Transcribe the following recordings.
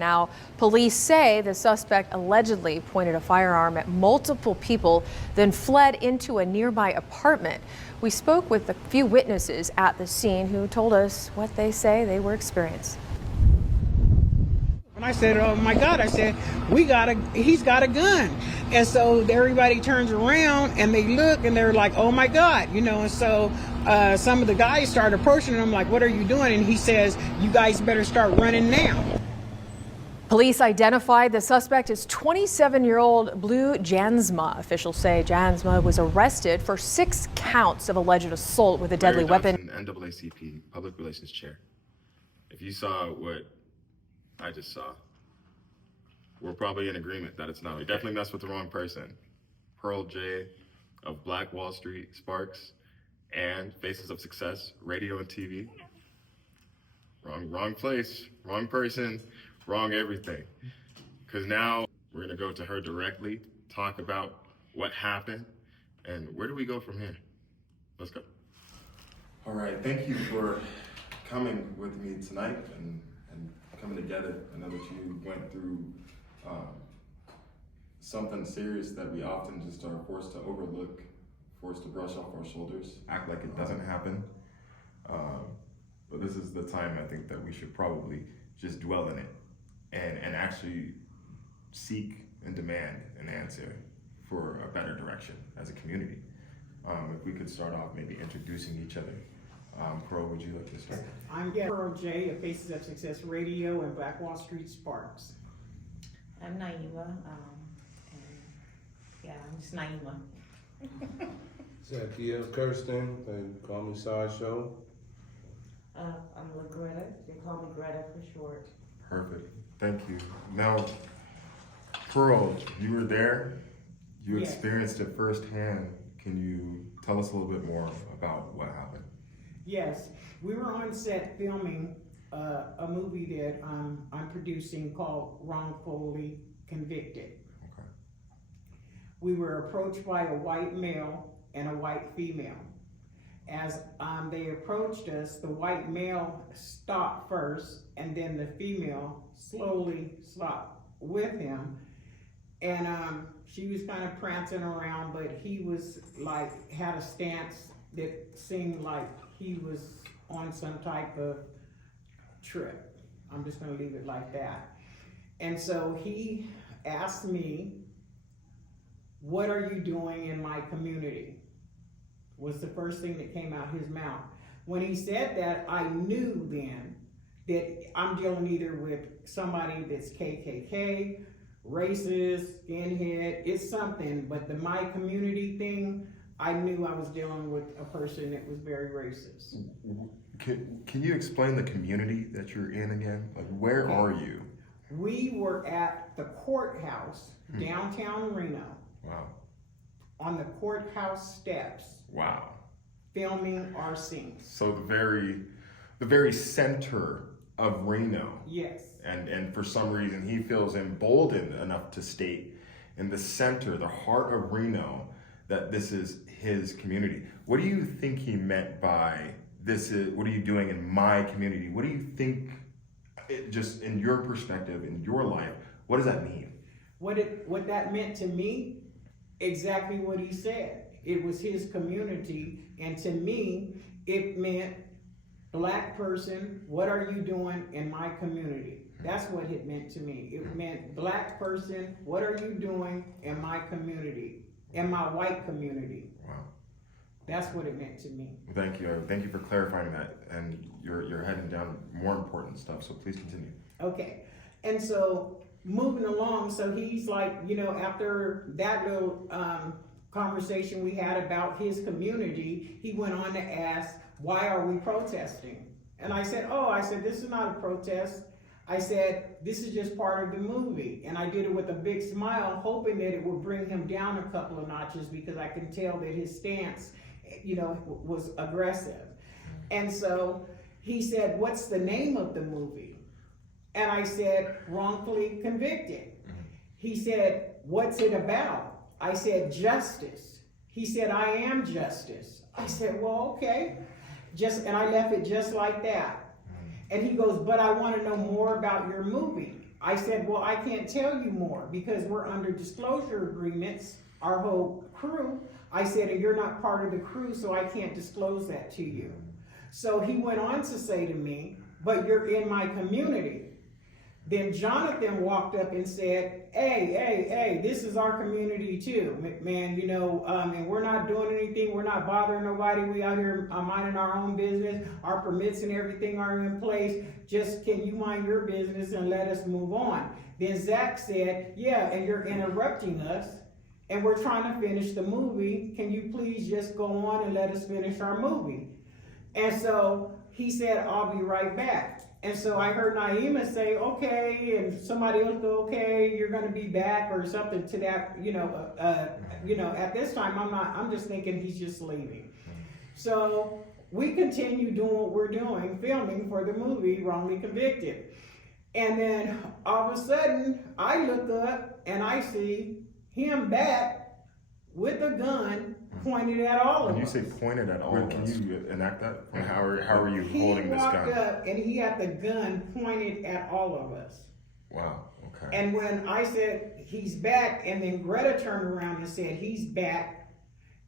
Now, police say the suspect allegedly pointed a firearm at multiple people, then fled into a nearby apartment. We spoke with a few witnesses at the scene who told us what they say they were experiencing. And I said, oh my God, I said, he's got a gun. And so everybody turns around and they look and they're like, oh my God, and so some of the guys started approaching him like, what are you doing? And he says, you guys better start running now. Police identified the suspect as 27-year-old Blue Jansma. Officials say Jansma was arrested for 6 counts of alleged assault with a deadly weapon. NAACP Public Relations Chair. If you saw what I just saw, we're probably in agreement that it's not. We definitely messed with the wrong person. Pearl J of Black Wall Street, Sparks, and Faces of Success, radio and TV. Wrong place, wrong person, wrong everything. Because now we're gonna go to her directly, talk about what happened, and where do we go from here? Let's go. All right, thank you for coming with me tonight and coming together. I know that you went through something serious that we often just are forced to overlook, forced to brush off our shoulders, act like it doesn't happen. But this is the time I think that we should probably just dwell in it and actually seek and demand an answer for a better direction as a community. If we could start off maybe introducing each other. Pearl, would you like to start? I'm Pearl J of Faces of Success Radio and Black Wall Street Sparks. I'm Naima, I'm just Naima. Zacchaeus Kirsten, they call me Sideshow. I'm LaGreta, they call me Greta for short. Perfect, thank you. Now, Pearl, you were there, you Yes. experienced it firsthand. Can you tell us a little bit more about what happened? Yes, we were on set filming a movie that I'm producing called Wrongfully Convicted. Okay. We were approached by a white male and a white female. As they approached us, the white male stopped first, and then the female slowly stopped with him. And she was kind of prancing around, but he was like, had a stance that seemed like he was on some type of trip. I'm just gonna leave it like that. And so he asked me, what are you doing in my community? Was the first thing that came out his mouth. When he said that, I knew then that I'm dealing either with somebody that's KKK, racist, skinhead, it's something, but the my community thing, I knew I was dealing with a person that was very racist. Can you explain the community that you're in again? Like, where are you? We were at the courthouse, downtown Reno. Wow. On the courthouse steps. Wow. Filming our scenes. So the very center of Reno. Yes. And for some reason he feels emboldened enough to state in the center, the heart of Reno, that this is his community. What do you think he meant by this is, what are you doing in my community? What do you think, just in your perspective, in your life, what does that mean? What that meant to me, exactly what he said. It was his community, and to me, it meant, black person, what are you doing in my community? That's what it meant to me. It meant, black person, what are you doing in my community, in my white community? Wow. That's what it meant to me. Thank you. Thank you for clarifying that. And you're heading down more important stuff, so please continue. Okay, and so moving along, so he's like, after that little conversation we had about his community, he went on to ask, why are we protesting? And I said, this is not a protest. I said, this is just part of the movie. And I did it with a big smile, hoping that it would bring him down a couple of notches, because I can tell that his stance, was aggressive. And so he said, what's the name of the movie? And I said, Wrongfully Convicted. He said, what's it about? I said, justice. He said, I am justice. I said, well, okay. And I left it just like that. And he goes, but I want to know more about your movie. I said, well, I can't tell you more because we're under disclosure agreements, our whole crew. I said, and you're not part of the crew, so I can't disclose that to you. So he went on to say to me, but you're in my community. Then Jonathan walked up and said, hey, this is our community too, man, you know, and we're not doing anything, we're not bothering nobody, we out here minding our own business, our permits and everything are in place, just can you mind your business and let us move on. Then Zach said, yeah, and you're interrupting us, and we're trying to finish the movie, can you please just go on and let us finish our movie? And so he said, I'll be right back. And so I heard Naima say, okay, and somebody else go, okay, you're gonna be back or something to that, you know, at this time, I'm just thinking he's just leaving. So we continue doing what we're doing, filming for the movie Wrongly Convicted. And then all of a sudden, I look up and I see him back with a gun pointed at all of us. When you say pointed at all, can you enact that? And how are you holding this gun? He walked up and he had the gun pointed at all of us. Wow, okay. And when I said he's back, and then Greta turned around and said he's back,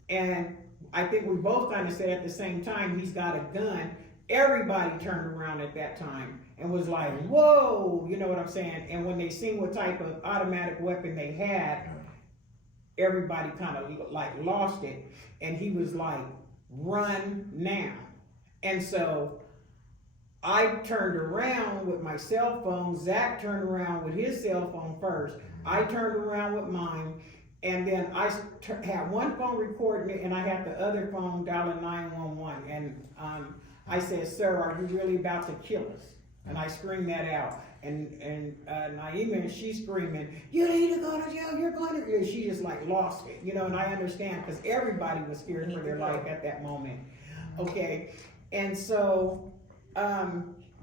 and I think we both kind of said at the same time he's got a gun, everybody turned around at that time and was like, whoa, you know what I'm saying? And when they seen what type of automatic weapon they had, everybody kind of like lost it, and he was like, run now. And so I turned around with my cell phone, Zach turned around with his cell phone first, I turned around with mine, and then I had one phone recording it and I had the other phone dialing 911, and I said, sir, are you really about to kill us? And I screamed that out. And Naima, she's screaming, you need to go to jail, you're going to, and she just like lost it, you know, and I understand because everybody was scared for their life at that moment. Okay, and so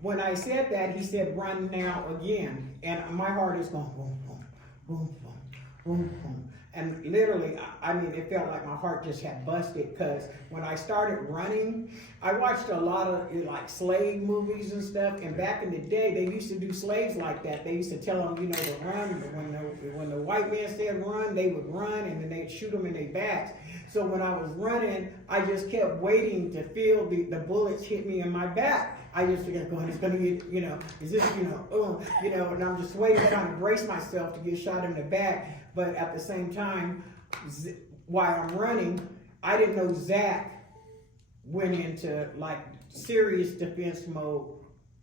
when I said that, he said, run now again. And my heart is going boom, boom, boom, boom, boom, boom. And literally, I mean, it felt like my heart just had busted, because when I started running, I watched a lot of like slave movies and stuff, and back in the day, they used to do slaves like that. They used to tell them, you know, to run. When the white man said run, they would run, and then they'd shoot them in their backs. So when I was running, I just kept waiting to feel the bullets hit me in my back. I just kept going, it's gonna get, you know, is this, you know, and I'm just waiting, trying to brace myself to get shot in the back. But at the same time, while I'm running, I didn't know Zach went into like serious defense mode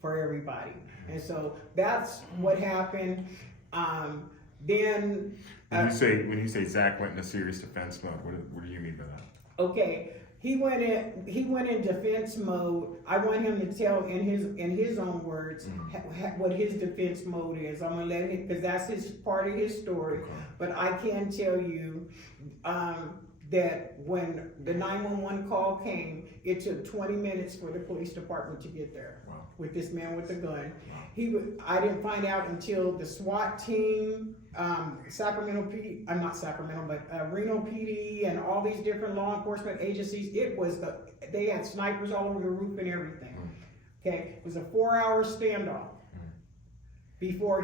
for everybody. And so that's what happened. Then when you say Zach went into serious defense mode, what do you mean by that? Okay, he went in defense mode. I want him to tell in his own words what his defense mode is. I'm gonna let him, because that's his part of his story. Okay. But I can tell you that when the 911 call came, it took 20 minutes for the police department to get there. Wow. With this man with the gun. Wow. I didn't find out until the SWAT team, Reno PD, and all these different law enforcement agencies. They had snipers all over the roof and everything. Okay, it was a 4-hour standoff before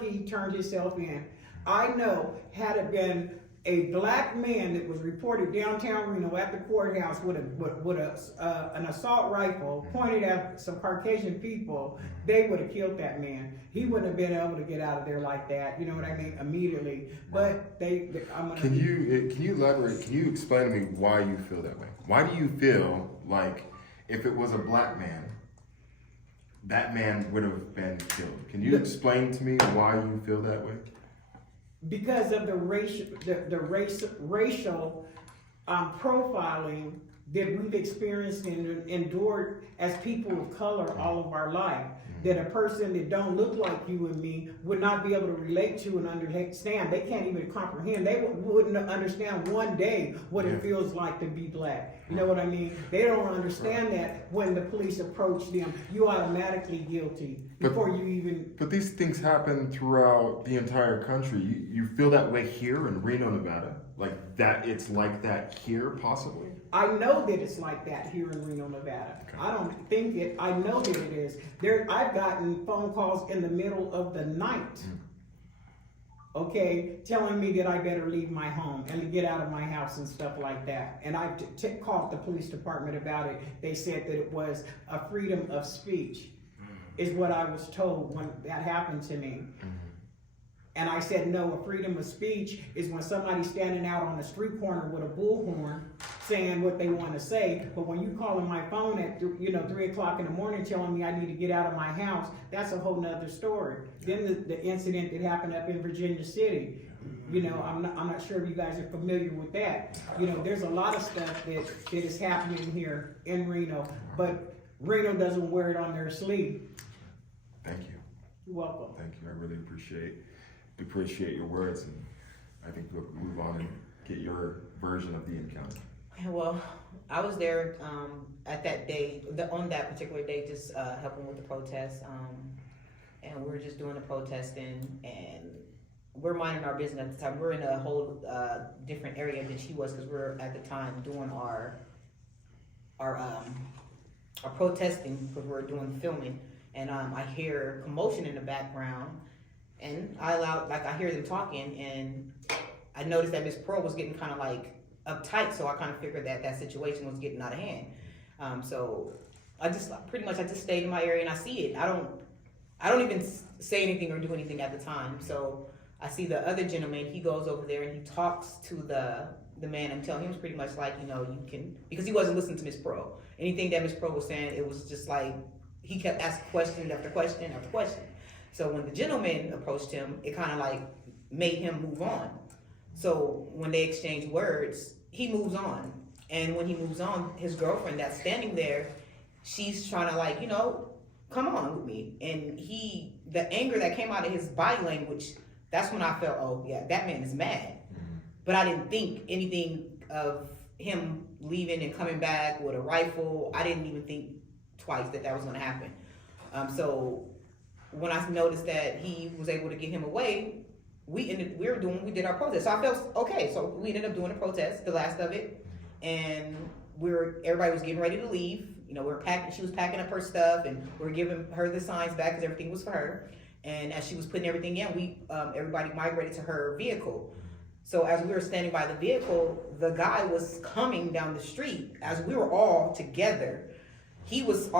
he turned himself in. I know, had it been a black man that was reported downtown Reno at the courthouse with an assault rifle pointed at some Caucasian people, they would have killed that man. He wouldn't have been able to get out of there like that, you know what I mean, immediately. But Can you elaborate? Can you explain to me why you feel that way? Why do you feel like if it was a black man, that man would have been killed? Can you explain to me why you feel that way? Because of the racial profiling that we've experienced and endured as people of color all of our life, that a person that don't look like you and me would not be able to relate to and understand. They can't even comprehend. They wouldn't understand one day what it feels like to be black. You know what I mean? They don't understand that when the police approach them, you automatically guilty before you even... But these things happen throughout the entire country. You feel that way here in Reno, Nevada? like that it's like that here possibly? I know that it's like that here in Reno, Nevada. Okay. I don't think it, I know that it is. I've gotten phone calls in the middle of the night, okay, telling me that I better leave my home and to get out of my house and stuff like that. And I've called the police department about it. They said that it was a freedom of speech, is what I was told when that happened to me. And I said, no, a freedom of speech is when somebody's standing out on the street corner with a bullhorn saying what they want to say. But when you calling my phone at 3 o'clock in the morning telling me I need to get out of my house, that's a whole nother story. Then the incident that happened up in Virginia City, I'm not sure if you guys are familiar with that. There's a lot of stuff that is happening here in Reno, but Reno doesn't wear it on their sleeve. Thank you. You're welcome. Thank you. I really appreciate your words, and I think we'll move on and get your version of the encounter. Well, I was there at that day, on that particular day, just helping with the protest, and we were just doing the protesting, and we're minding our business at the time. We're in a whole different area than she was, because we're at the time doing our protesting, because we're doing filming, and I hear commotion in the background. And I hear them talking, and I noticed that Miss Pearl was getting kind of like uptight, so I kind of figured that situation was getting out of hand. So I just stayed in my area, and I see it. I don't even say anything or do anything at the time. So I see the other gentleman, he goes over there and he talks to the man and telling him was pretty much like, you can, because he wasn't listening to Miss Pearl. Anything that Miss Pearl was saying, it was just like, he kept asking question after question after question. So when the gentleman approached him, it kind of like made him move on. So when they exchange words, he moves on. And when he moves on, his girlfriend that's standing there, she's trying to like, come on with me. And the anger that came out of his body language, that's when I felt, oh yeah, that man is mad. But I didn't think anything of him leaving and coming back with a rifle. I didn't even think twice that was gonna happen. So when I noticed that he was able to get him away, we did our protest. So I felt okay. So we ended up doing a protest, the last of it, and everybody was getting ready to leave. We were packing. She was packing up her stuff, and we were giving her the signs back because everything was for her. And as she was putting everything in, everybody migrated to her vehicle. So as we were standing by the vehicle, the guy was coming down the street as we were all together. He was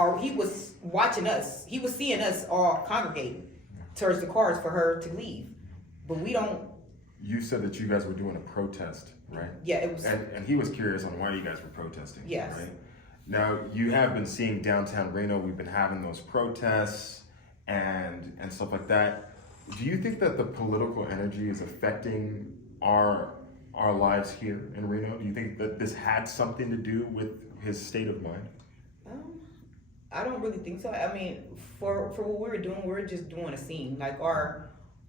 watching us. He was seeing us all congregate towards the cars for her to leave. But we don't. You said that you guys were doing a protest, right? Yeah, it was. And he was curious on why you guys were protesting. Yes. Right? Now, you have been seeing downtown Reno, we've been having those protests and stuff like that. Do you think that the political energy is affecting our lives here in Reno? Do you think that this had something to do with his state of mind? I don't really think so. I mean, for what we were doing, we were just doing a scene. Like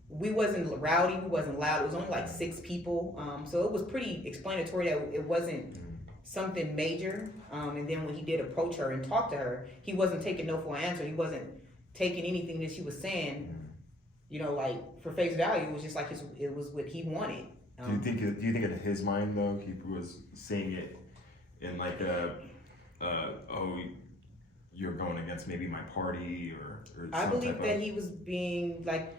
we wasn't rowdy, we wasn't loud. It was only like 6 people. So it was pretty explanatory that it wasn't something major. And then when he did approach her and talk to her, he wasn't taking no for an answer. He wasn't taking anything that she was saying, like for face value. It was just like it was what he wanted. Do you think in his mind though, he was saying it in like you're going against maybe my party or I believe that he was being like,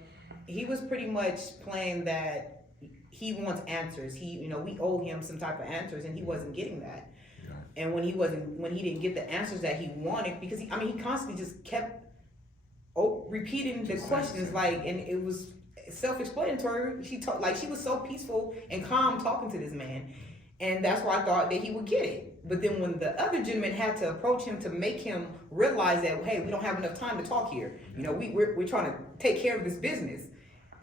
he was pretty much playing that he wants answers. We owe him some type of answers, and he wasn't getting that. Yeah. And when he didn't get the answers that he wanted, because he constantly just kept repeating the questions, like, and it was self-explanatory. She was so peaceful and calm talking to this man, and that's why I thought that he would get it. But then when the other gentleman had to approach him to make him realize that, hey, we don't have enough time to talk here. We're trying to take care of this business.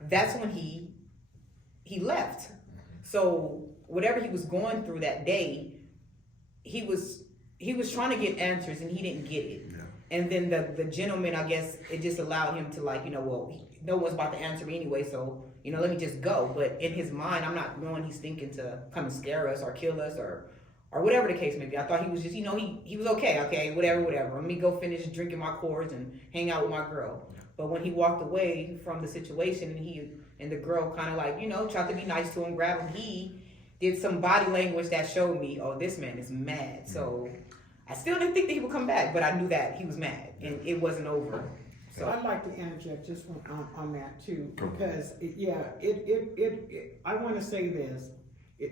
That's when he left. So whatever he was going through that day, he was trying to get answers and he didn't get it. Yeah. And then the gentleman, I guess, it just allowed him to no one's about to answer me anyway, so let me just go. But in his mind, I'm not knowing he's thinking to come and scare us or kill us or whatever the case may be. I thought he was just, he was okay, whatever. Let me go finish drinking my Coors and hang out with my girl. But when he walked away from the situation and the girl kind of tried to be nice to him, grabbed him, he did some body language that showed me, oh, this man is mad. So I still didn't think that he would come back, but I knew that he was mad and it wasn't over. So I'd like to interject just on that too, Go because I want to say this,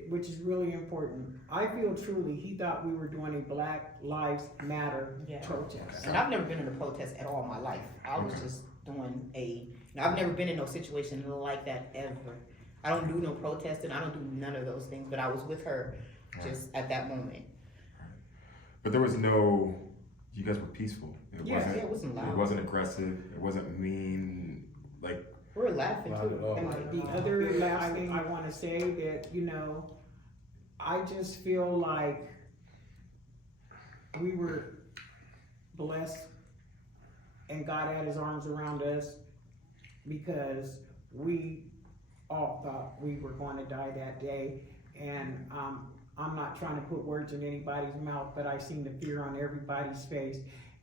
which is really important. I feel truly he thought we were doing a Black Lives Matter protest. And I've never been in a protest at all in my life. I was just doing I've never been in no situation like that ever. I don't do no protesting. I don't do none of those things, but I was with her just at that moment. But there was no, you guys were peaceful. It wasn't loud. It wasn't aggressive. It wasn't mean. Like, We were laughing Not too. at all. And the other last thing I want to say that, I just feel like we were blessed and God had his arms around us because we all thought we were going to die that day. And I'm not trying to put words in anybody's mouth, but I seen the fear on everybody's face.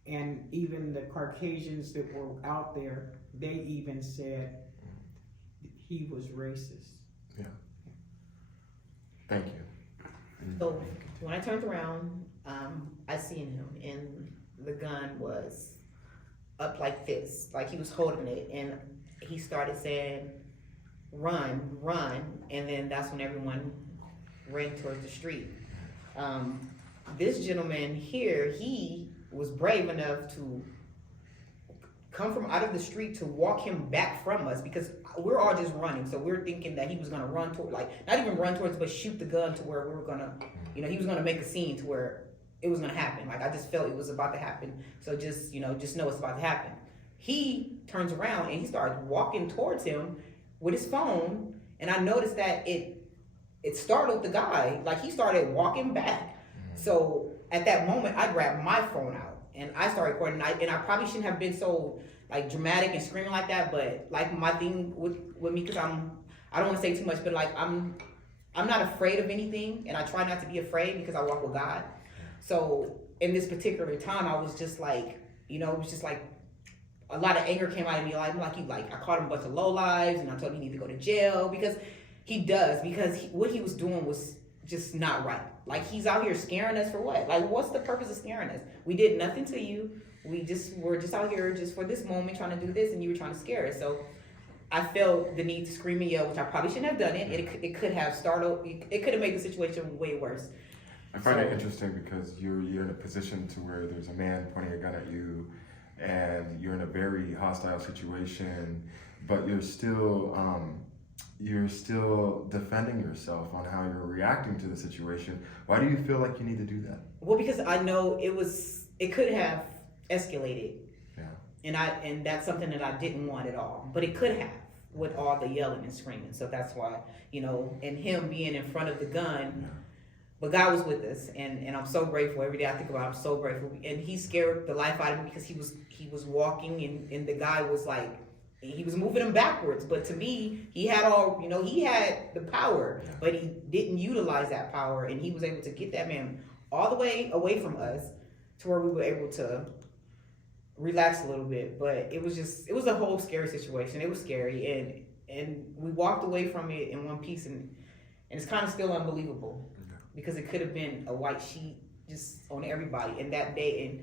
And even the Caucasians that were out there, they even said he was racist. yeah. Thank you. So when I turned around, I seen him and the gun was up like this, like he was holding it, and he started saying, run, run, and then that's when everyone ran towards the street. This gentleman here, he was brave enough to come from out of the street to walk him back from us because we're all just running. So we're thinking that he was gonna run toward, like, not even run towards, but shoot the gun to where we were gonna, he was gonna make a scene to where it was gonna happen. Like, I just felt it was about to happen. So just know it's about to happen. He turns around and he starts walking towards him with his phone, and I noticed that it startled the guy. Like, he started walking back. So at that moment, I grabbed my phone out and I started recording. And I probably shouldn't have been so like dramatic and screaming like that, but like my thing with me, because I don't want to say too much, but like I'm not afraid of anything, and I try not to be afraid because I walk with God. So in this particular time, I was just like, it was just like a lot of anger came out of me. I called him a bunch of lowlives, and I told him he need to go to jail because he does, because what he was doing was just not right. Like, he's out here scaring us for what? Like, what's the purpose of scaring us? We did nothing to you. We're just out here just for this moment trying to do this, and you were trying to scare us. So I felt the need to scream and yell, which I probably shouldn't have done it. It could have it could have made the situation way worse. I find it interesting because you're in a position to where there's a man pointing a gun at you, and you're in a very hostile situation, but you're still defending yourself on how you're reacting to the situation. Why do you feel like you need to do that? Well, because I know it could have escalated. Yeah. And that's something that I didn't want at all. But it could have, with all the yelling and screaming. So that's why, and him being in front of the gun. Yeah. But God was with us, and I'm so grateful. Every day I think about it, I'm so grateful. And he scared the life out of me because he was walking, and the guy was like, he was moving him backwards. But to me, he had he had the power, but he didn't utilize that power, and he was able to get that man all the way away from us to where we were able to relax a little bit. But it was a whole scary situation. It was scary, and we walked away from it in one piece, and it's kind of still unbelievable because it could have been a white sheet just on everybody. And that day,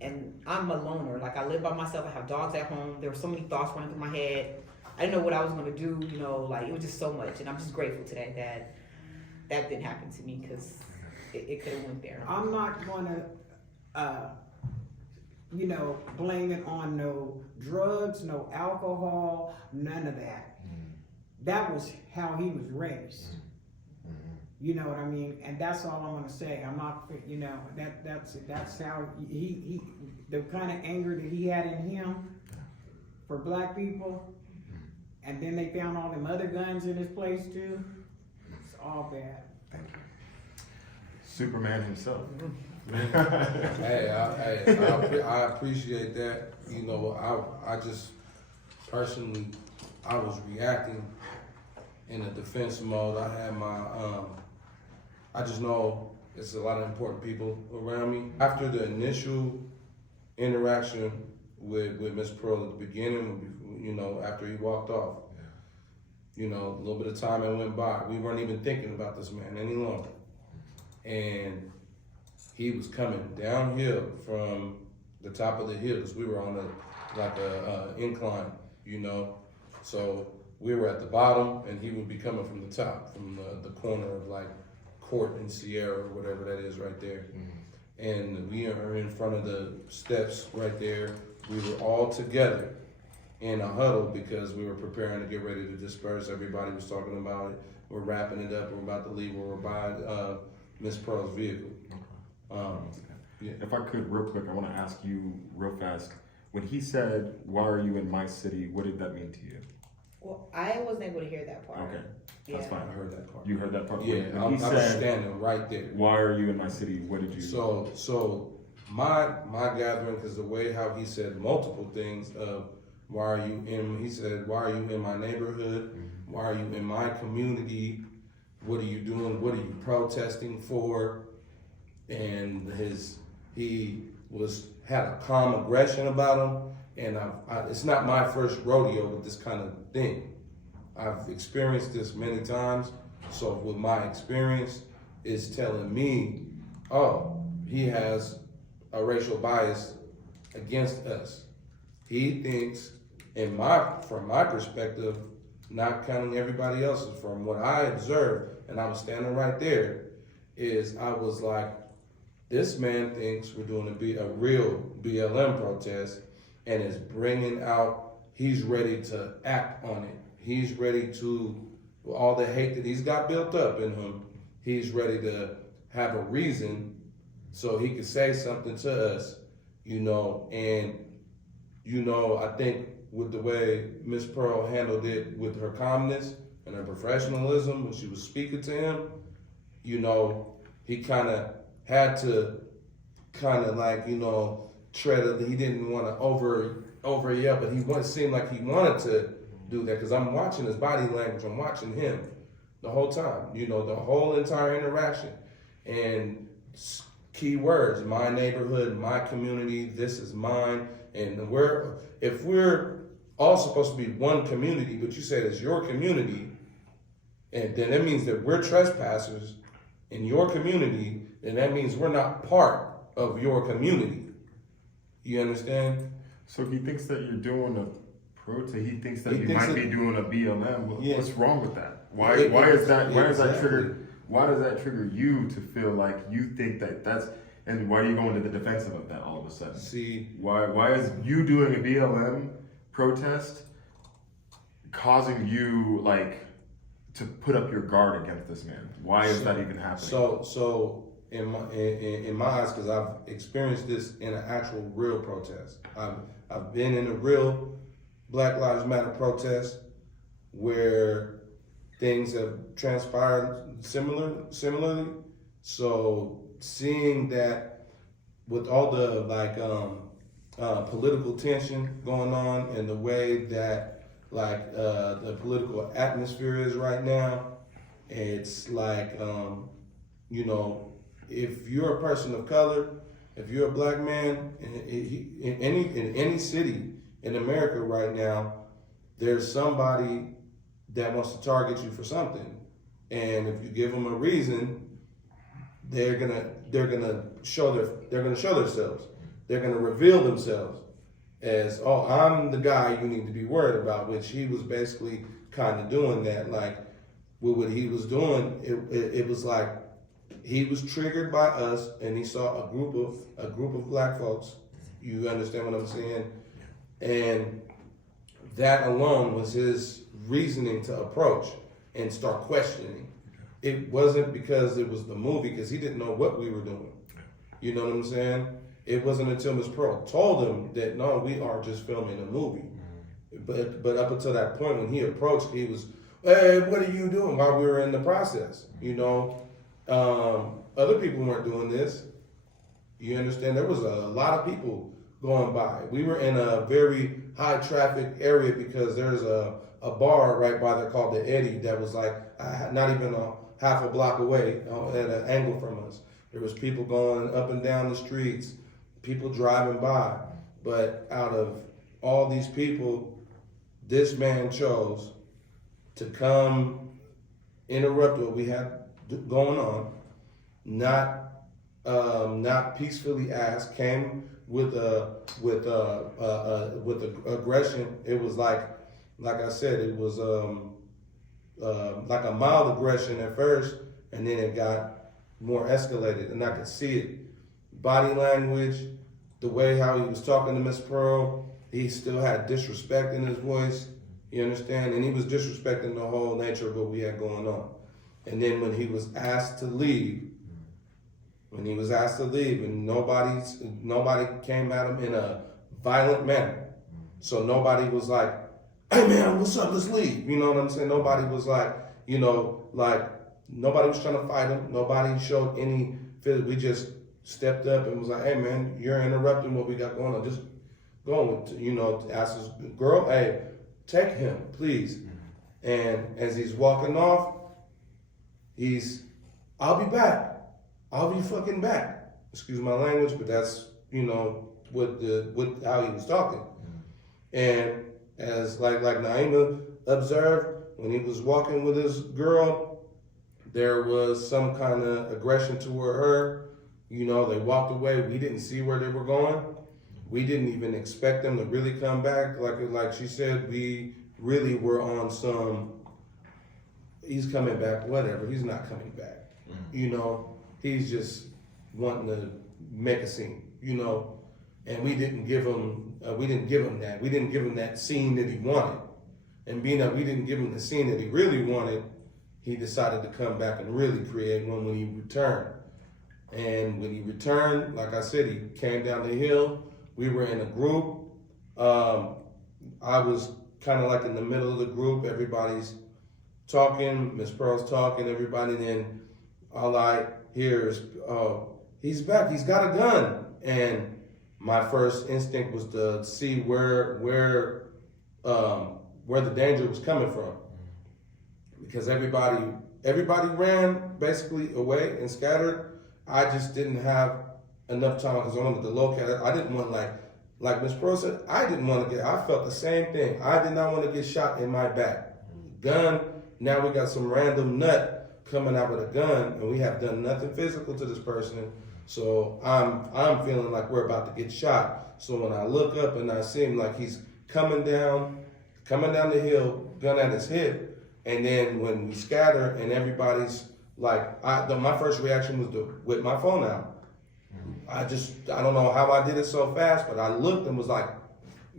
and I'm a loner. Like, I live by myself. I have dogs at home. There were so many thoughts running through my head. I didn't know what I was going to do. Like, it was just so much. And I'm just grateful today that didn't happen to me, because it could have went there. I'm not going to, blame it on no drugs, no alcohol, none of that. That was how he was raised. You know what I mean? And that's all I'm gonna say. I'm not, that's how he the kind of anger that he had in him for black people, and then they found all them other guns in his place too. It's all bad. Thank you. Superman himself. Hey, I appreciate that. I just personally, I was reacting in a defense mode. I had my, I just know it's a lot of important people around me. After the initial interaction with Miss Pearl at the beginning, after he walked off, You know, a little bit of time that went by. We weren't even thinking about this man any longer. And he was coming downhill from the top of the hill, because we were on a incline, you know. So we were at the bottom, and he would be coming from the top, from the corner of like Court and Sierra, or whatever that is right there. And we are in front of the steps right there. We were all together in a huddle because we were preparing to get ready to disperse. Everybody was talking about it. We're wrapping it up. We're about to leave. We're by Miss Pearl's vehicle. Yeah. If I could, real quick, I want to ask you real fast. When he said, "Why are you in my city?" What did that mean to you? Well, I wasn't able to hear that part. Okay, that's Yeah. fine. I heard that part. You heard that part? Yeah, When I'm he said, standing right there. "Why are you in my city?" What did you? So my gathering, because the way how he said multiple things of why are you in, he said, why are you in my neighborhood? Why are you in my community? What are you doing? What are you protesting for? And he had a calm aggression about him. And it's not my first rodeo with this kind of thing. I've experienced this many times. So with my experience, it's telling me, oh, he has a racial bias against us. He thinks, from my perspective, not counting everybody else's, from what I observed, and I was standing right there, is I was like, this man thinks we're doing a real BLM protest, and is bringing out, he's ready to act on it. He's ready to, all the hate that he's got built up in him, he's ready to have a reason so he could say something to us, you know. And, you know, I think with the way Miss Pearl handled it with her calmness and her professionalism when she was speaking to him, you know, he kind of had to like, you know, he didn't want to over yell, but he seemed like he wanted to do that, because I'm watching his body language, I'm watching him the whole time, you know, the whole entire interaction. And key words, my neighborhood, my community, this is mine. And if we're all supposed to be one community, but you said it's your community, and then that means that we're trespassers in your community, then that means we're not part of your community. You understand? So he thinks that you're doing a protest. He thinks that He you thinks might that- be doing a BLM. Yeah. What's wrong with that? Why It- is that? Why does that exactly. trigger? Why does that trigger you to feel like you think that that's? And why are you going to the defensive of that all of a sudden? See, Why is you doing a BLM protest causing you like to put up your guard against this man? Why is that even happening? So in my eyes, because I've experienced this in an actual real protest. I've been in a real Black Lives Matter protest where things have transpired similarly. So seeing that with all the political tension going on and the way that the political atmosphere is right now, it's like, you know, if you're a person of color, if you're a black man in any city in America right now, there's somebody that wants to target you for something, and if you give them a reason, they're gonna show themselves. They're gonna reveal themselves as, oh, I'm the guy you need to be worried about, which he was basically kind of doing that. Like, with what he was doing, it was like he was triggered by us, and he saw a group of black folks. You understand what I'm saying? And that alone was his reasoning to approach and start questioning. It wasn't because it was the movie, because he didn't know what we were doing. You know what I'm saying? It wasn't until Ms. Pearl told him that, no, we are just filming a movie. But up until that point, when he approached, he was, hey, what are you doing, while we were in the process? You know, other people weren't doing this. You understand? There was a lot of people going by. We were in a very high traffic area because there's a bar right by there called the Eddie that was like not even half a block away at an angle from us. There was people going up and down the streets, people driving by. But out of all these people, this man chose to come interrupt what we had going on, not peacefully ask, came with aggression. It was like I said, it was like a mild aggression at first, and then it got more escalated, and I could see it. Body language, the way how he was talking to Miss Pearl, he still had disrespect in his voice. You understand? And he was disrespecting the whole nature of what we had going on. And then when he was asked to leave, and nobody came at him in a violent manner. So nobody was like, hey man, what's up, let's leave. You know what I'm saying? Nobody was like, nobody was trying to fight him. Nobody showed any fear. We just stepped up and was like, hey man, you're interrupting what we got going on. Just go to ask this girl, hey, take him, please. And as he's walking off, I'll be back. I'll be fucking back. Excuse my language, but that's, with how he was talking. And as like Naima observed, when he was walking with his girl, there was some kind of aggression toward her. They walked away. We didn't see where they were going. We didn't even expect them to really come back. Like she said, we really were on some, he's coming back, whatever. He's not coming back. He's just wanting to make a scene, and we didn't give him that. We didn't give him that scene that he wanted. And being that we didn't give him the scene that he really wanted, he decided to come back and really create one when he returned. And when he returned, like I said, he came down the hill. We were in a group. I was kind of like in the middle of the group. Everybody's talking. Miss Pearl's talking. Everybody. Then all I hear is, "Oh, he's back. He's got a gun." And my first instinct was to see where the danger was coming from, because everybody ran basically away and scattered. I just didn't have enough time because I wanted to locate it. I didn't want, like Ms. Pearl said, I felt the same thing. I did not want to get shot in my back. Gun, now we got some random nut coming out with a gun, and we have done nothing physical to this person. So I'm feeling like we're about to get shot. So when I look up and I see him, like he's coming down the hill, gun at his hip, and then when we scatter and everybody's like, my first reaction was to whip my phone out. I don't know how I did it so fast, but I looked and was like,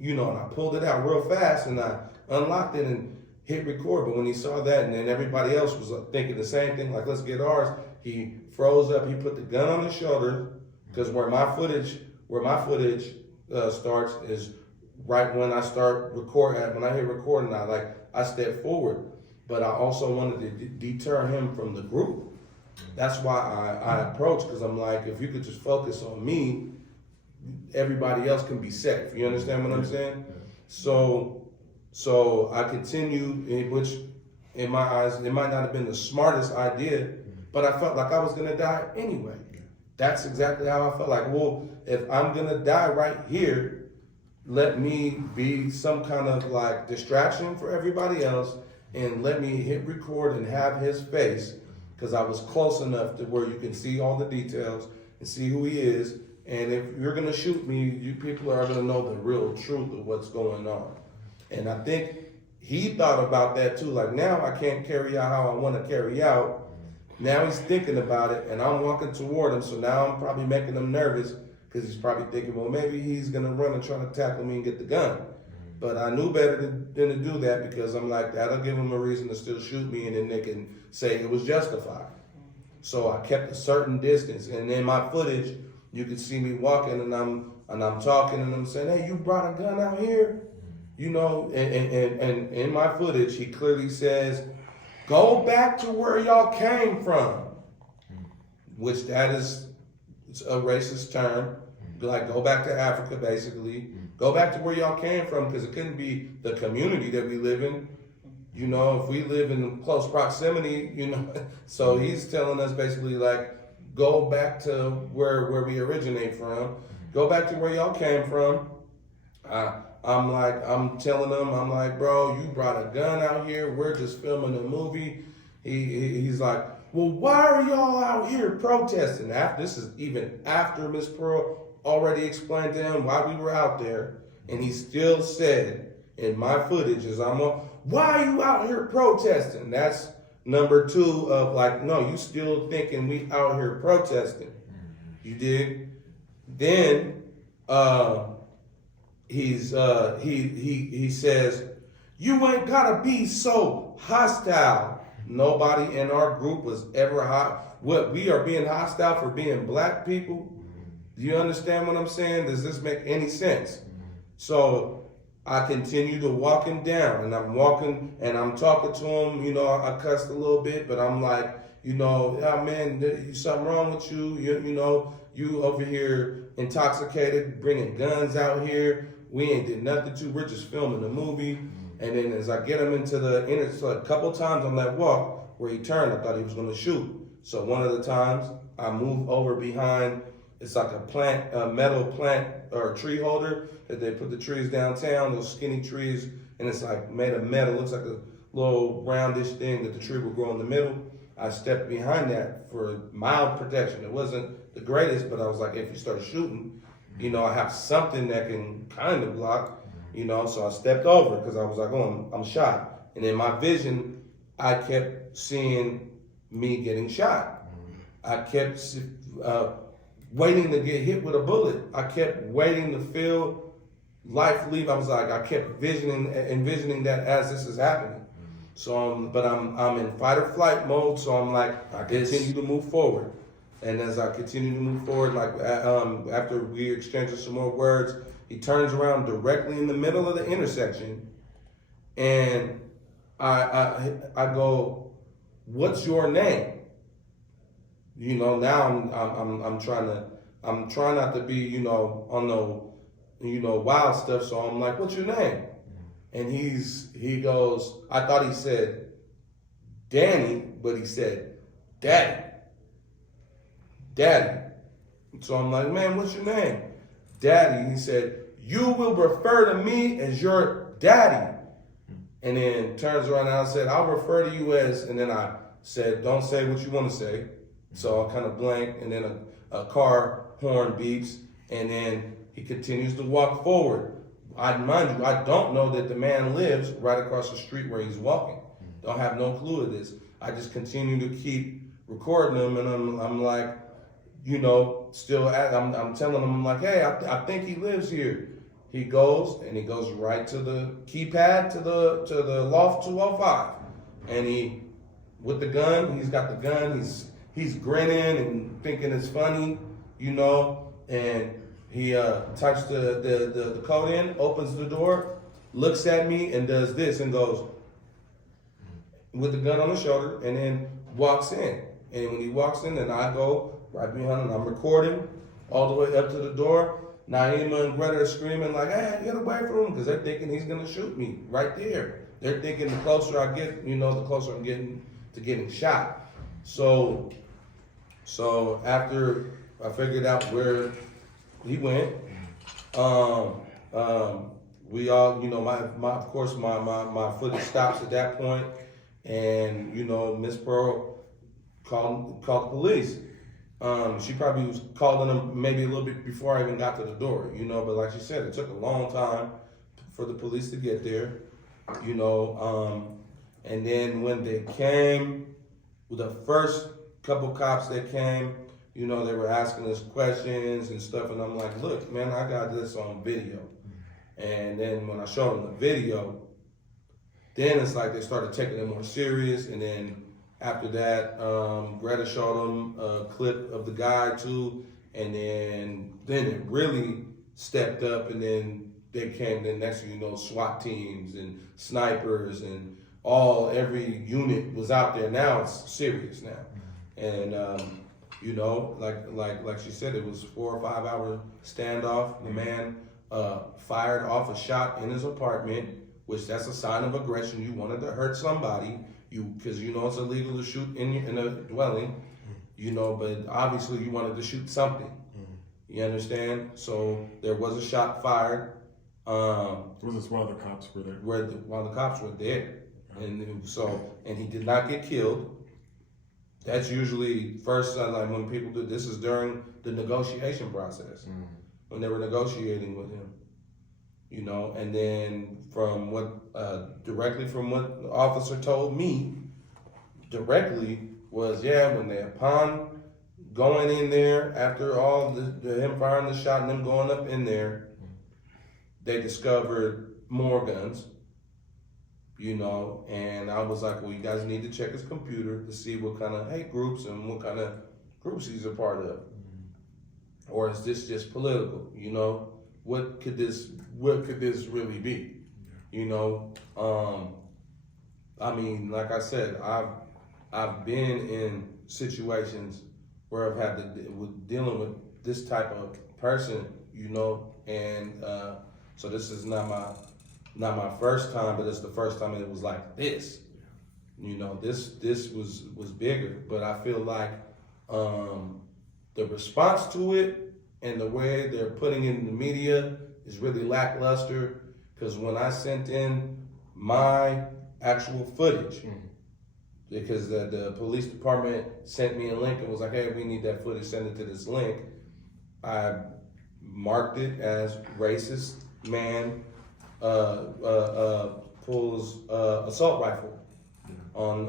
and I pulled it out real fast and I unlocked it and hit record. But when he saw that, and then everybody else was thinking the same thing, like, let's get ours, he froze up. He put the gun on his shoulder, because where my footage starts is right when I start recording. When I hit recording, I step forward. But I also wanted to deter him from the group. That's why I approached, because I'm like, if you could just focus on me, everybody else can be safe. You understand what I'm saying? So I continued, which in my eyes, it might not have been the smartest idea, but I felt like I was gonna die anyway. That's exactly how I felt. Like, well, if I'm gonna die right here, let me be some kind of like distraction for everybody else, and let me hit record and have his face, because I was close enough to where you can see all the details and see who he is. And if you're gonna shoot me, you people are gonna know the real truth of what's going on. And I think he thought about that too. Like, now I can't carry out how I want to carry out. Now he's thinking about it, and I'm walking toward him. So now I'm probably making him nervous, because he's probably thinking, well, maybe he's gonna run and try to tackle me and get the gun. But I knew better than to do that, because I'm like, that'll give them a reason to still shoot me, and then they can say it was justified. So I kept a certain distance, and in my footage, you could see me walking, and I'm talking, and I'm saying, hey, you brought a gun out here? And in my footage, he clearly says, go back to where y'all came from, which that is a racist term. Like, go back to Africa, basically. Go back to where y'all came from, because it couldn't be the community that we live in. If we live in close proximity, So he's telling us basically, like, go back to where we originate from. Go back to where y'all came from. I'm telling them, I'm like, bro, you brought a gun out here. We're just filming a movie. He's like, well, why are y'all out here protesting? This is even after Miss Pearl already explained to him why we were out there. And he still said in my footage as I'm on, why are you out here protesting? That's number 2 of like, no, you still thinking we out here protesting. You dig? Then he says, you ain't gotta be so hostile. Nobody in our group was ever hot. What, we are being hostile for being black people? Do you understand what I'm saying? Does this make any sense? So I continue to walk him down, and I'm walking and I'm talking to him. You know, I cussed a little bit, but I'm like, you know, yeah, man, something wrong with you. You know, you over here intoxicated, bringing guns out here. We ain't did nothing to. We're just filming a movie. And then as I get him into the inner, so a couple times on that walk where he turned, I thought he was going to shoot. So one of the times I move over behind, it's like a metal plant or a tree holder that they put the trees downtown, those skinny trees, and it's like made of metal. Looks like a little roundish thing that the tree will grow in the middle. I stepped behind that for mild protection. It wasn't the greatest, but I was like, if you start shooting, you know, I have something that can kind of block. You know, so I stepped over because I was like, oh, I'm shot. And in my vision, I kept seeing me getting shot. I kept waiting to get hit with a bullet. I kept waiting to feel life leave. I was like, I kept envisioning that as this is happening. So, but I'm in fight or flight mode. So I'm like, I continue to move forward. And as I continue to move forward, like after we exchanged some more words, he turns around directly in the middle of the intersection, and I go, "What's your name?" You know, now I'm trying not to be, you know, on no, you know, wild stuff. So I'm like, "What's your name?" And he goes, I thought he said Danny, but he said Daddy. So I'm like, man, what's your name? Daddy. He said, you will refer to me as your daddy. And then turns around and I said, I'll refer to you as, and then I said, don't say what you want to say. So I kind of blanked, and then a car horn beeps, and then he continues to walk forward. Mind you, I don't know that the man lives right across the street where he's walking. Don't have no clue of this. I just continue to keep recording him, and I'm like, you know, I'm telling him, I'm like, hey, I think he lives here. He goes right to the keypad to the loft 205, and with the gun, he's got the gun. He's grinning and thinking it's funny, you know, and he types the code in, opens the door, looks at me, and does this and goes with the gun on his shoulder, and then walks in. And when he walks in, then I go right behind him. I'm recording all the way up to the door. Naima and Greta are screaming like, hey, get away from him, because they're thinking he's going to shoot me right there. They're thinking the closer I get, you know, the closer I'm getting to getting shot. So after I figured out where he went, we all, you know, of course my footage stops at that point, and you know, Miss Pearl called the police. She probably was calling them maybe a little bit before I even got to the door, you know, but like she said, it took a long time for the police to get there, you know, and then when they came, the first couple cops that came, you know, they were asking us questions and stuff, and I'm like, look, man, I got this on video. And then when I showed them the video, then it's like they started taking it more serious, and then after that, Greta showed them a clip of the guy too, and then it really stepped up, and then they came, then next thing you know, SWAT teams and snipers and every unit was out there. Now it's serious now. And you know, like she said, it was 4 or 5 hour standoff. The man fired off a shot in his apartment, which that's a sign of aggression. You wanted to hurt somebody, because you know it's illegal to shoot in a dwelling, you know, but obviously you wanted to shoot something. You understand? So there was a shot fired. Was this while the cops were there? While the cops were there, and he did not get killed. That's usually first, like when people do this is during the negotiation process, when they were negotiating with him, you know. And then from what directly from what the officer told me, directly was when they upon going in there after all the him firing the shot and them going up in there, they discovered more guns. You know, and I was like, well, you guys need to check his computer to see what kind of hate groups and what kind of groups he's a part of. Or is this just political? You know, what could this really be? You know, I mean, like I said, I've been in situations where I've had to dealing with this type of person, you know, and so this is not my first time, but it's the first time it was like this. You know, this was bigger, but I feel like the response to it and the way they're putting it in the media is really lackluster. Because when I sent in my actual footage, because the police department sent me a link and was like, hey, we need that footage, send it to this link. I marked it as racist man pulls assault rifle on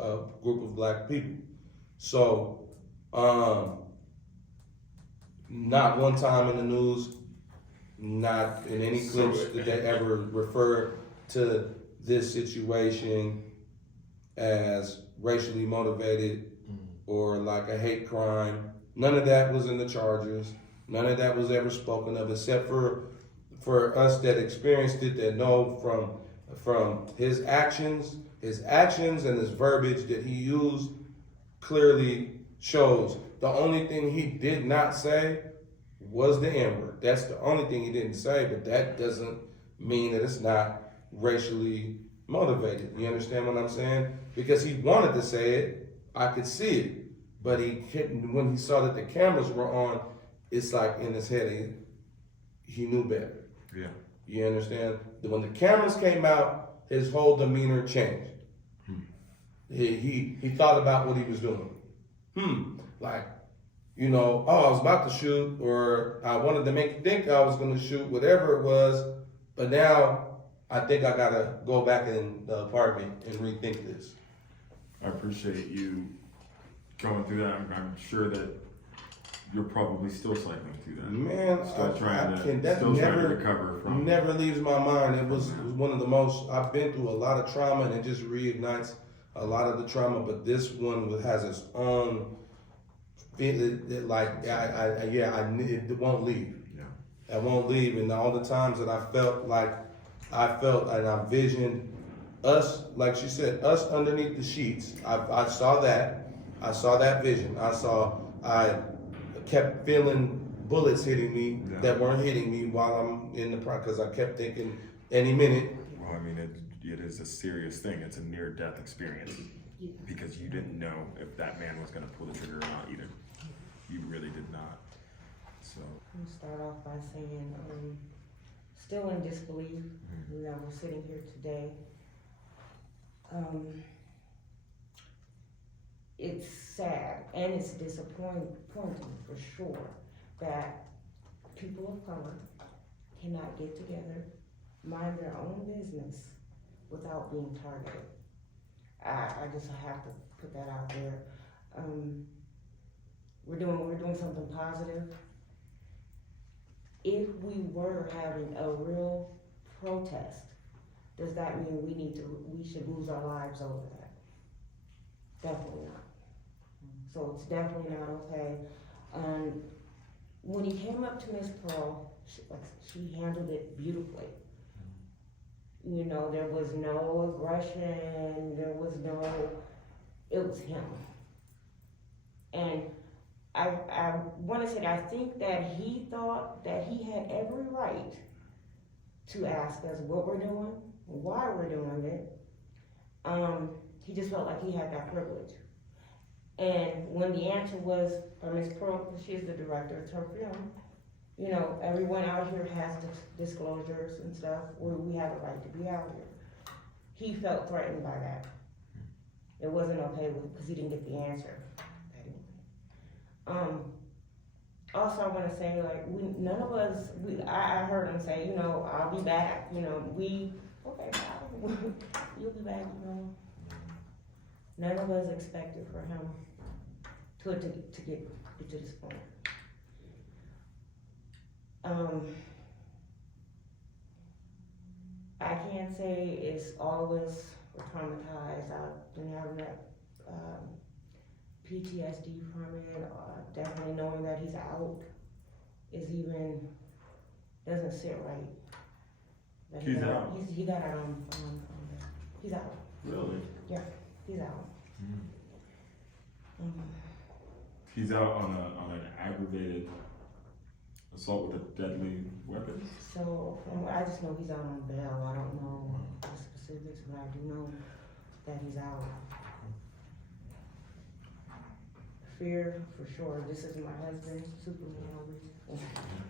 a group of black people. So not one time in the news, not in any clips did they ever refer to this situation as racially motivated or like a hate crime. None of that was in the charges. None of that was ever spoken of, except for us that experienced it, that know from his actions and his verbiage that he used clearly shows. The only thing he did not say was the N-word. That's the only thing he didn't say, but that doesn't mean that it's not racially motivated. You understand what I'm saying? Because he wanted to say it, I could see it, but he couldn't. When he saw that the cameras were on, it's like in his head, he knew better. Yeah. You understand? When the cameras came out, his whole demeanor changed. He thought about what he was doing. Like, you know, oh, I was about to shoot, or I wanted to make you think I was going to shoot, whatever it was, but now I think I got to go back in the apartment and rethink this. I appreciate you going through that. I'm sure that you're probably still cycling through that. Man, still trying to recover from. Never leaves my mind. It was one of the most. I've been through a lot of trauma, and it just reignites a lot of the trauma. But this one has its own. It won't leave. Yeah, it won't leave. And all the times that I felt and I visioned us, like she said, us underneath the sheets. I saw that. I saw that vision. I kept feeling bullets hitting me that weren't hitting me while I'm in the because I kept thinking any minute. Well, I mean, it is a serious thing. It's a near-death experience because you didn't know if that man was going to pull the trigger or not either. You really did not. So. I'm gonna start off by saying, still in disbelief. You know, we're sitting here today. It's sad and it's disappointing for sure that people of color cannot get together, mind their own business without being targeted. I just have to put that out there. We're doing something positive. If we were having a real protest, does that mean we should lose our lives over that? Definitely not. So it's definitely not okay. When he came up to Miss Pearl, she handled it beautifully. You know, there was no aggression, it was him. And I want to say, I think that he thought that he had every right to ask us what we're doing, why we're doing it. He just felt like he had that privilege. And when the answer was from Ms. Pearl, she is the director of her film, You know, everyone out here has disclosures and stuff, where we have a right to be out here. He felt threatened by that. It wasn't okay with, because he didn't get the answer that he wanted. Also, I want to say, like, none of us, I heard him say, you know, I'll be back, you know, okay, bye. You'll be back, you know. None of us expected for him to get to this point. I can't say it's all of us were traumatized. I've been having that PTSD from it. Definitely knowing that he's out doesn't sit right. That He's out? He got out he's out. Really? Yeah, he's out. He's out on an aggravated assault with a deadly weapon? So, I just know he's out on bail. I don't know the specifics, but I do know that he's out. Fear, for sure. This is my husband, Superman over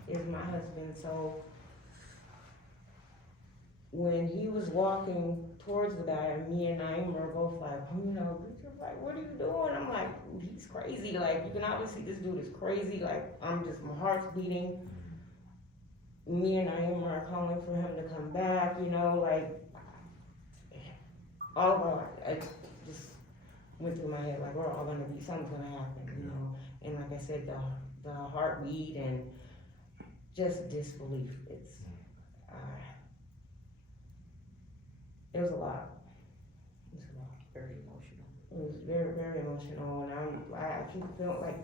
here, is my husband. So, when he was walking towards the guy, me and Naima were both like, you know, Richard's like, what are you doing? I'm like, he's crazy. Like, you can obviously see this dude is crazy. Like, my heart's beating. Me and Naima are calling for him to come back, you know, like, all of our, I just went through my head, like, we're all gonna be, something's gonna happen, you know. And like I said, the heartbeat and just disbelief, it was a lot. It was a lot. Very emotional. It was very, very emotional, and I keep feeling like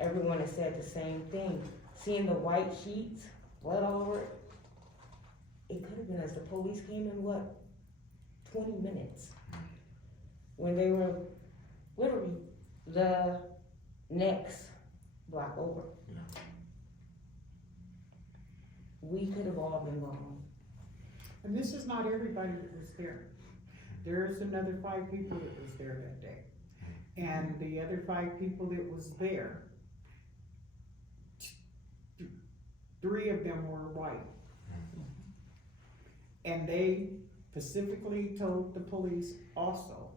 everyone has said the same thing. Seeing the white sheets, blood all over it, it could have been us. The police came in, 20 minutes? When they were literally the next block over. Yeah. We could have all been gone. And this is not everybody that was there. There's another 5 people that was there that day. And the other 5 people that was there, 3 of them were white. And they specifically told the police also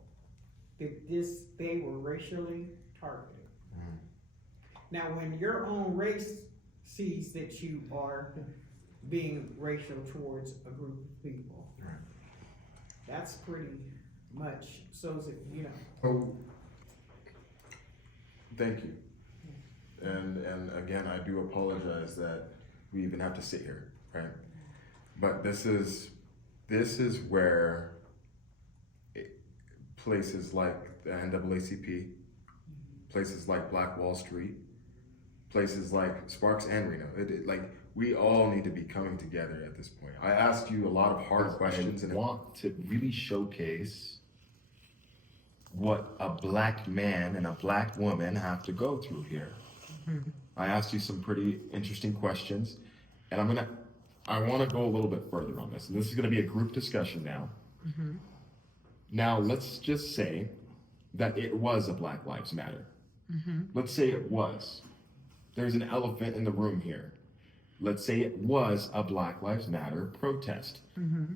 that they were racially targeted. Now, when your own race sees that you are being racial towards a group of people, that's pretty much shows it, you know. Oh, thank you. And again, I do apologize that we even have to sit here, right? But this is where places like the NAACP, places like Black Wall Street, places like Sparks and Reno, we all need to be coming together at this point. I asked you a lot of hard questions, and I want to really showcase what a black man and a black woman have to go through here. I asked you some pretty interesting questions, and I want to go a little bit further on this. And this is going to be a group discussion now. Now, let's just say that it was a Black Lives Matter. Let's say it was. There's an elephant in the room here. Let's say it was a Black Lives Matter protest.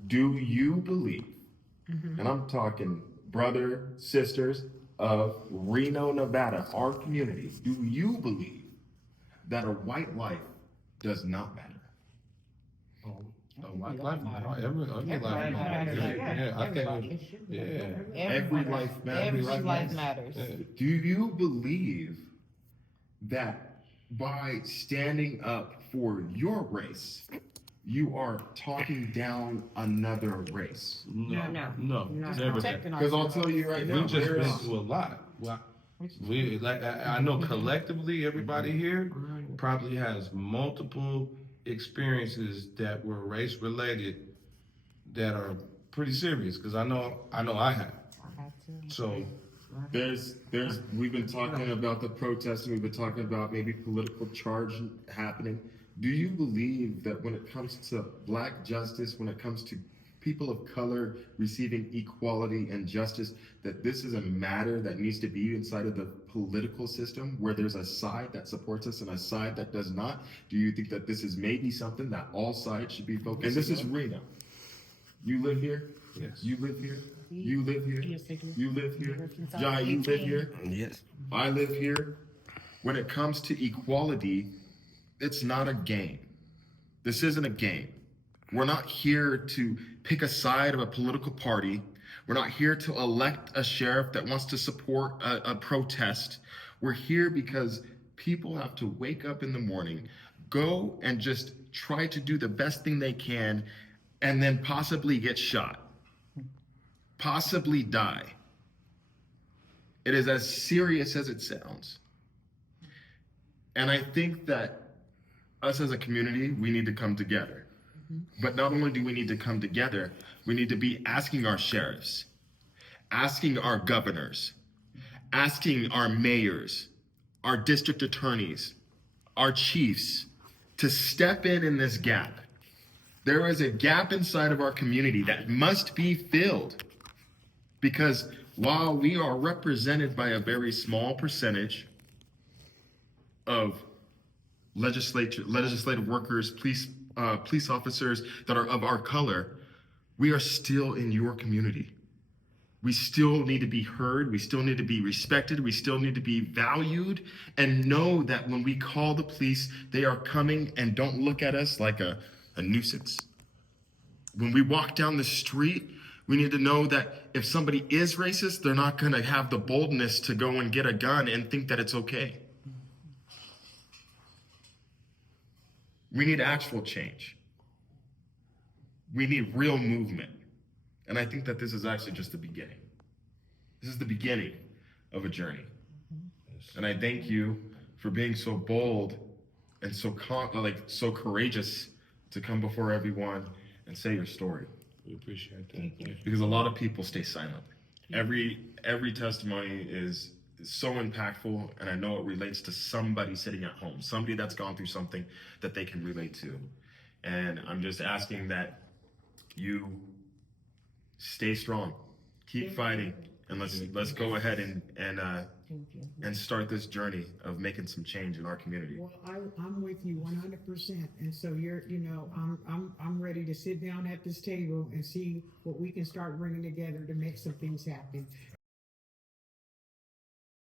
Do you believe, and I'm talking brother, sisters of Reno, Nevada, our community, do you believe that a white life does not matter? A white life matter. Every life matters. Yeah, I think. Every life matters. Every life matters. Do you believe that by standing up for your race, you are talking down another race? No, Not never. protecting Because I'll tell you right now, We just been through a lot. Well, we like I know collectively everybody here probably has multiple experiences that were race related that are pretty serious. Because I know I have. So we've been talking about the protesting, we've been talking about maybe political charge happening. Do you believe that when it comes to black justice, when it comes to people of color receiving equality and justice, that this is a matter that needs to be inside of the political system where there's a side that supports us and a side that does not? Do you think that this is maybe something that all sides should be focusing on? And this is Reno. You live here? Yes. You live here? You live here? Yes, I do. You live here? Jai, you live here? Yes. I live here. When it comes to equality, it's not a game. This isn't a game. We're not here to pick a side of a political party. We're not here to elect a sheriff that wants to support a protest. We're here because people have to wake up in the morning, go and just try to do the best thing they can, and then possibly get shot, possibly die. It is as serious as it sounds. And I think that us as a community, we need to come together. But not only do we need to come together, we need to be asking our sheriffs, asking our governors, asking our mayors, our district attorneys, our chiefs to step in this gap. There is a gap inside of our community that must be filled, because while we are represented by a very small percentage of legislative workers, police officers that are of our color, we are still in your community. We still need to be heard. We still need to be respected. We still need to be valued, and know that when we call the police, they are coming and don't look at us like a nuisance. When we walk down the street, we need to know that if somebody is racist, they're not going to have the boldness to go and get a gun and think that it's okay. We need actual change. We need real movement. And I think that this is actually just the beginning. This is the beginning of a journey. And I thank you for being so bold and so courageous to come before everyone and say your story. We appreciate that. Because a lot of people stay silent. Every testimony is so impactful, and I know it relates to somebody sitting at home, somebody that's gone through something that they can relate to. And I'm just asking that you stay strong, keep fighting, and let's go ahead and start this journey of making some change in our community. Well, I'm with you 100%, and so I'm ready to sit down at this table and see what we can start bringing together to make some things happen.